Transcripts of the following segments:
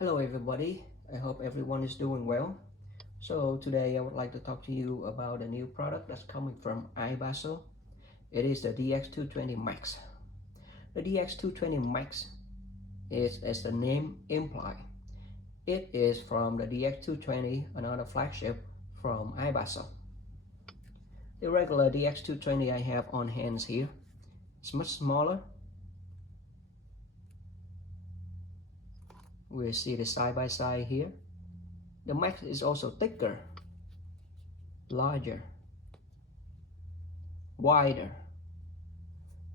Hello everybody, I hope everyone is doing well. So today I would like to talk to you about a new product that's coming from Ibasso. It is the DX220MAX. The DX220MAX is, as the name implies, it is from the DX220, another flagship from Ibasso. The regular DX220 I have on hands here is much smaller. We see the side by side here. The Max is also thicker, larger, wider,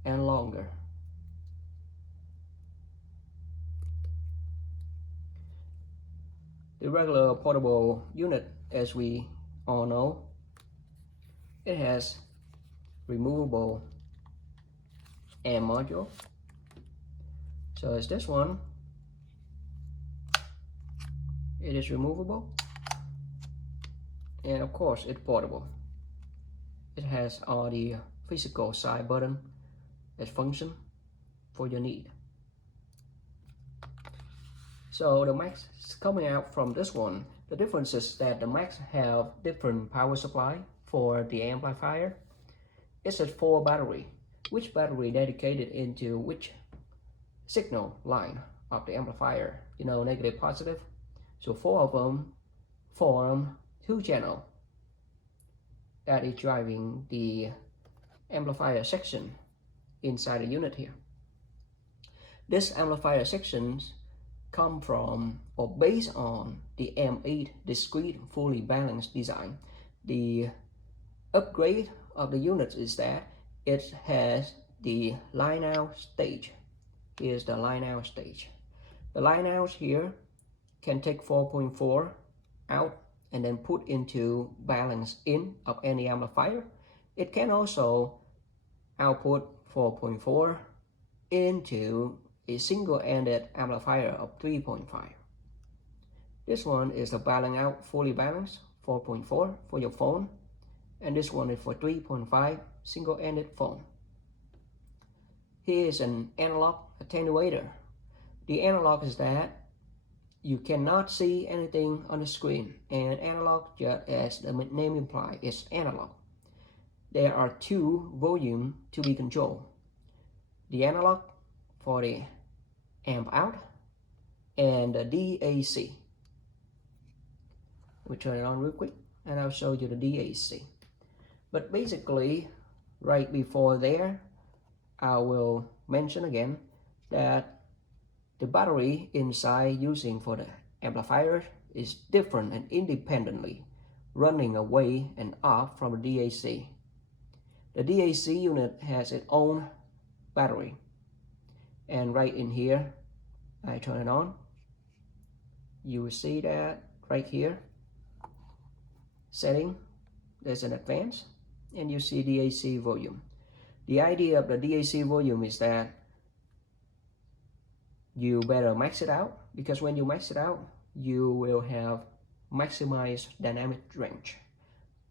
and longer. The regular portable unit, as we all know, it has removable amp module. So is this one. It is removable, and of course it's portable. It has all the physical side button that function for your need. So the Max is coming out from this one. The difference is that the Max have different power supply for the amplifier. It's a 4 battery, which battery dedicated into which signal line of the amplifier, negative, positive. So 4 of them form 2 channels that is driving the amplifier section inside the unit here. This amplifier sections come from or based on the M8 discrete fully balanced design. The upgrade of the unit is that it has the line out stage. Here's the line out stage. The line out here can take 4.4 out and then put into balance in of any amplifier. It can also output 4.4 into a single-ended amplifier of 3.5. This one is the balance out fully balanced 4.4 for your phone, and this one is for 3.5 single-ended phone. Here is an analog attenuator. The analog is that you cannot see anything on the screen, and analog, just as the name implies, is analog. There are 2 volumes to be controlled. The analog for the amp out and the DAC. Let me turn it on real quick and I'll show you the DAC. But basically, right before there, I will mention again that the battery inside using for the amplifier is different and independently running away and off from the DAC. The DAC unit has its own battery, and right in here I turn it on. You will see that right here, setting, there's an advance, and you see DAC volume. The idea of the DAC volume is that you better max it out, because when you max it out, you will have maximized dynamic range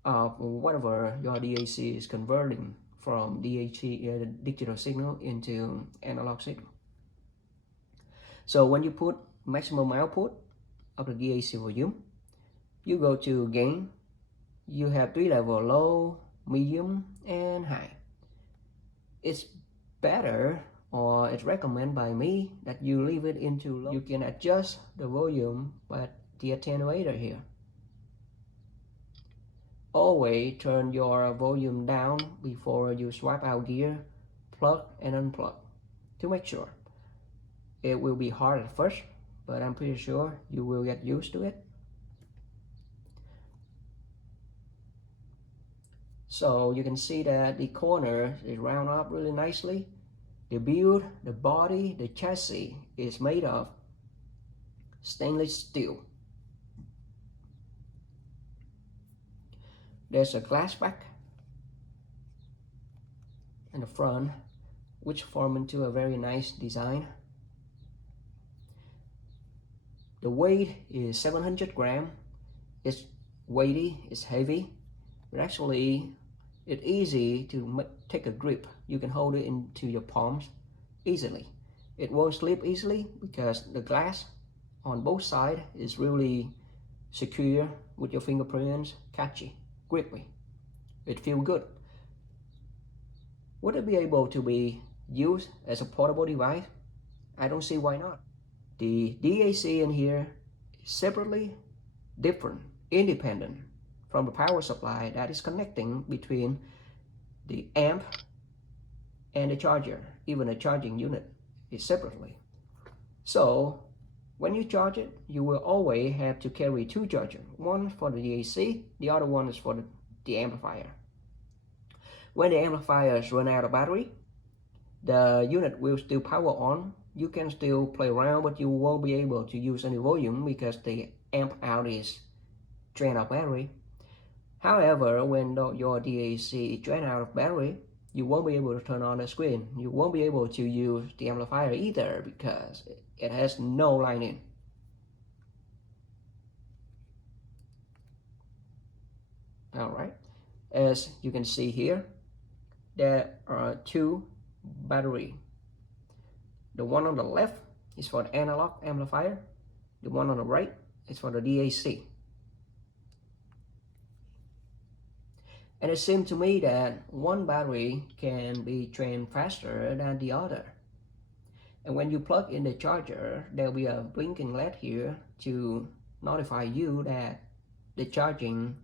of whatever your DAC is converting from digital signal into analog signal. So when you put maximum output of the DAC volume, you go to gain. You have 3 levels: low, medium, and high. It's better, or it's recommended by me, that you leave it into low. You can adjust the volume by the attenuator here. Always turn your volume down before you swap out gear, plug and unplug, to make sure. It will be hard at first, but I'm pretty sure you will get used to it. So you can see that the corner is round up really nicely. The build, the body, the chassis is made of stainless steel. There's a glass back in the front, which form into a very nice design. The weight is 700 grams. It's weighty, it's heavy, but actually it's easy to take a grip. You can hold it into your palms easily. It won't slip easily because the glass on both sides is really secure with your fingerprints, catchy, grippy. It feels good. Would it be able to be used as a portable device? I don't see why not. The DAC in here is separately different, independent from the power supply that is connecting between the amp and the charger. Even the charging unit is separately. So when you charge it, you will always have to carry two chargers, one for the DAC, the other one is for the amplifier. When the amplifiers run out of battery, the unit will still power on. You can still play around, but you won't be able to use any volume because the amp out is drained of battery. However, when your DAC is drained out of battery, you won't be able to turn on the screen. You won't be able to use the amplifier either because it has no line in. Alright, as you can see here, there are two batteries. The one on the left is for the analog amplifier. The one on the right is for the DAC. And it seemed to me that one battery can be drained faster than the other. And when you plug in the charger, there will be a blinking LED here to notify you that the charging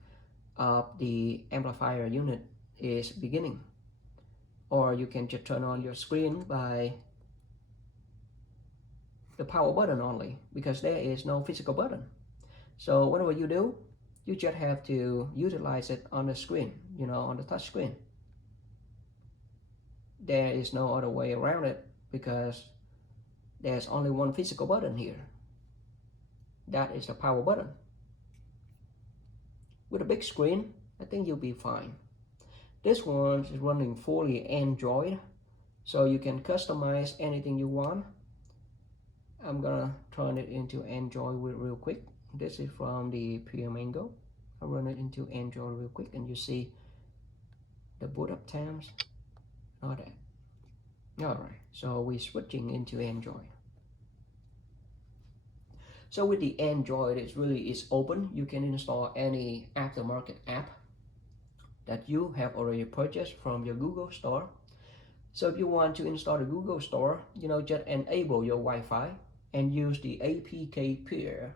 of the amplifier unit is beginning. Or you can just turn on your screen by the power button only, because there is no physical button. So whatever you do, you just have to utilize it on the screen, on the touch screen. There is no other way around it because there's only one physical button here. That is the power button. With a big screen, I think you'll be fine. This one is running fully Android, so you can customize anything you want. I'm gonna turn it into Android real quick. This is from the Pure Mango. I'll run it into Android real quick and you see the boot up times, all that. Alright, so we're switching into Android. So with the Android, it's open. You can install any aftermarket app that you have already purchased from your Google Store. So if you want to install the Google Store, just enable your Wi-Fi and use the APK peer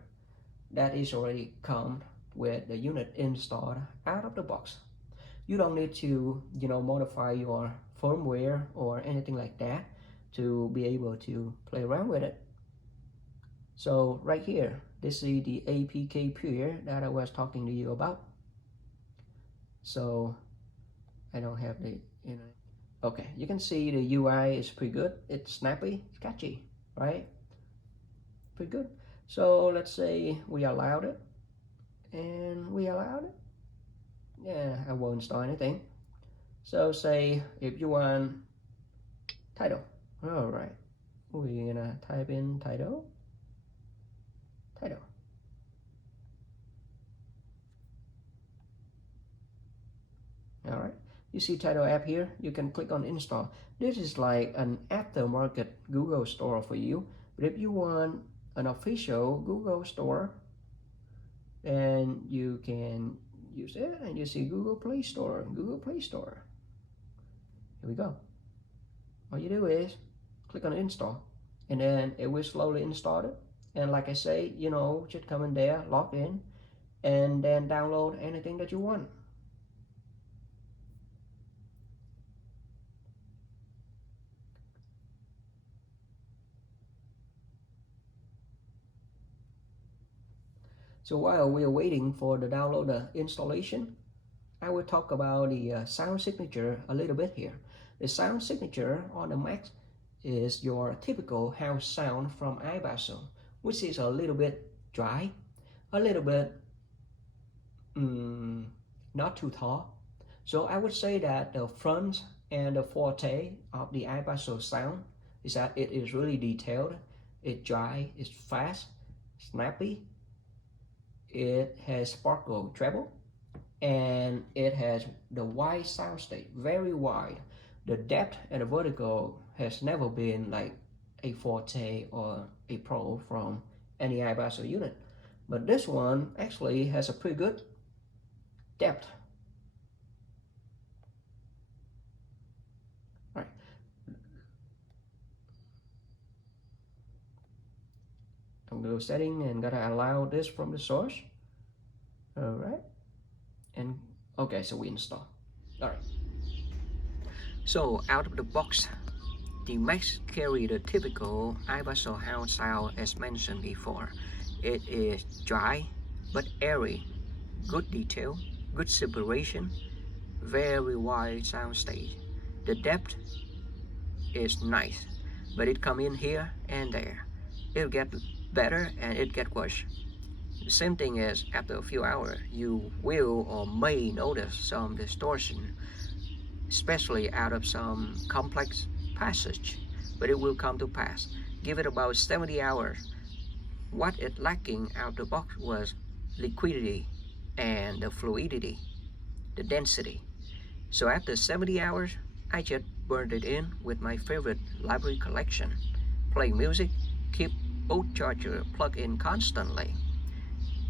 that is already come with the unit installed out of the box. You don't need to modify your firmware or anything like that to be able to play around with it. So right here, this is the APK peer that I was talking to you about. So I don't have the okay, you can see the UI is pretty good. It's snappy, it's catchy, right? Pretty good. So let's say we allowed it, and we allowed it. Yeah, I won't install anything. So say if you want title, all right, we're gonna type in title. All right, you see title app here. You can click on install. This is like an aftermarket Google Store for you. But if you want an official Google Store, then you can use it, and you see Google Play Store. Here we go. All you do is click on install, and then it will slowly install it. And like I say, just come in there, log in, and then download anything that you want. So while we are waiting for the download installation, I will talk about the sound signature a little bit here. The sound signature on the Max is your typical house sound from Ibasso, which is a little bit dry, a little bit not too tall. So I would say that the front and the forte of the Ibasso sound is that it is really detailed, it's dry, it's fast, snappy, it has sparkle treble, and it has the wide sound state, very wide. The depth and the vertical has never been like a Forte or a Pro from any Ibasso unit. But this one actually has a pretty good depth. All right. I'm going to go setting and gotta allow this from the source. All right. And okay, so we install. All right. So out of the box, the Max carry the typical Ibasso hound sound as mentioned before. It is dry but airy, good detail, good separation, very wide sound stage. The depth is nice, but it come in here and there. It'll get better and it get worse. The same thing is after a few hours, you will or may notice some distortion, especially out of some complex passage, but it will come to pass. Give it about 70 hours. What it lacking out the box was liquidity and the fluidity, the density. So after 70 hours, I just burned it in with my favorite library collection. Play music, keep both chargers plugged in constantly.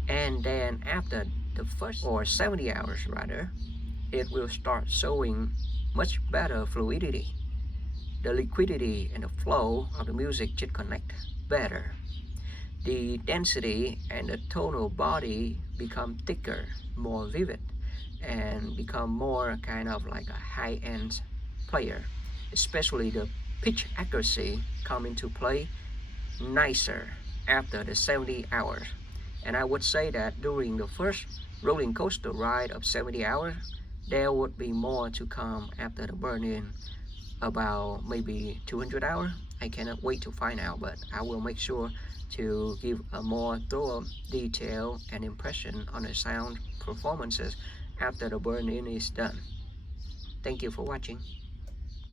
And then after the first, or 70 hours rather, it will start showing much better fluidity. The liquidity and the flow of the music should connect better. The density and the tonal body become thicker, more vivid, and become more kind of like a high-end player. Especially the pitch accuracy come into play nicer after the 70 hours. And I would say that during the first rolling coaster ride of 70 hours, there would be more to come after the burn-in, about maybe 200 hours. I cannot wait to find out, but I will make sure to give a more thorough detail and impression on the sound performances after the burn-in is done. Thank you for watching.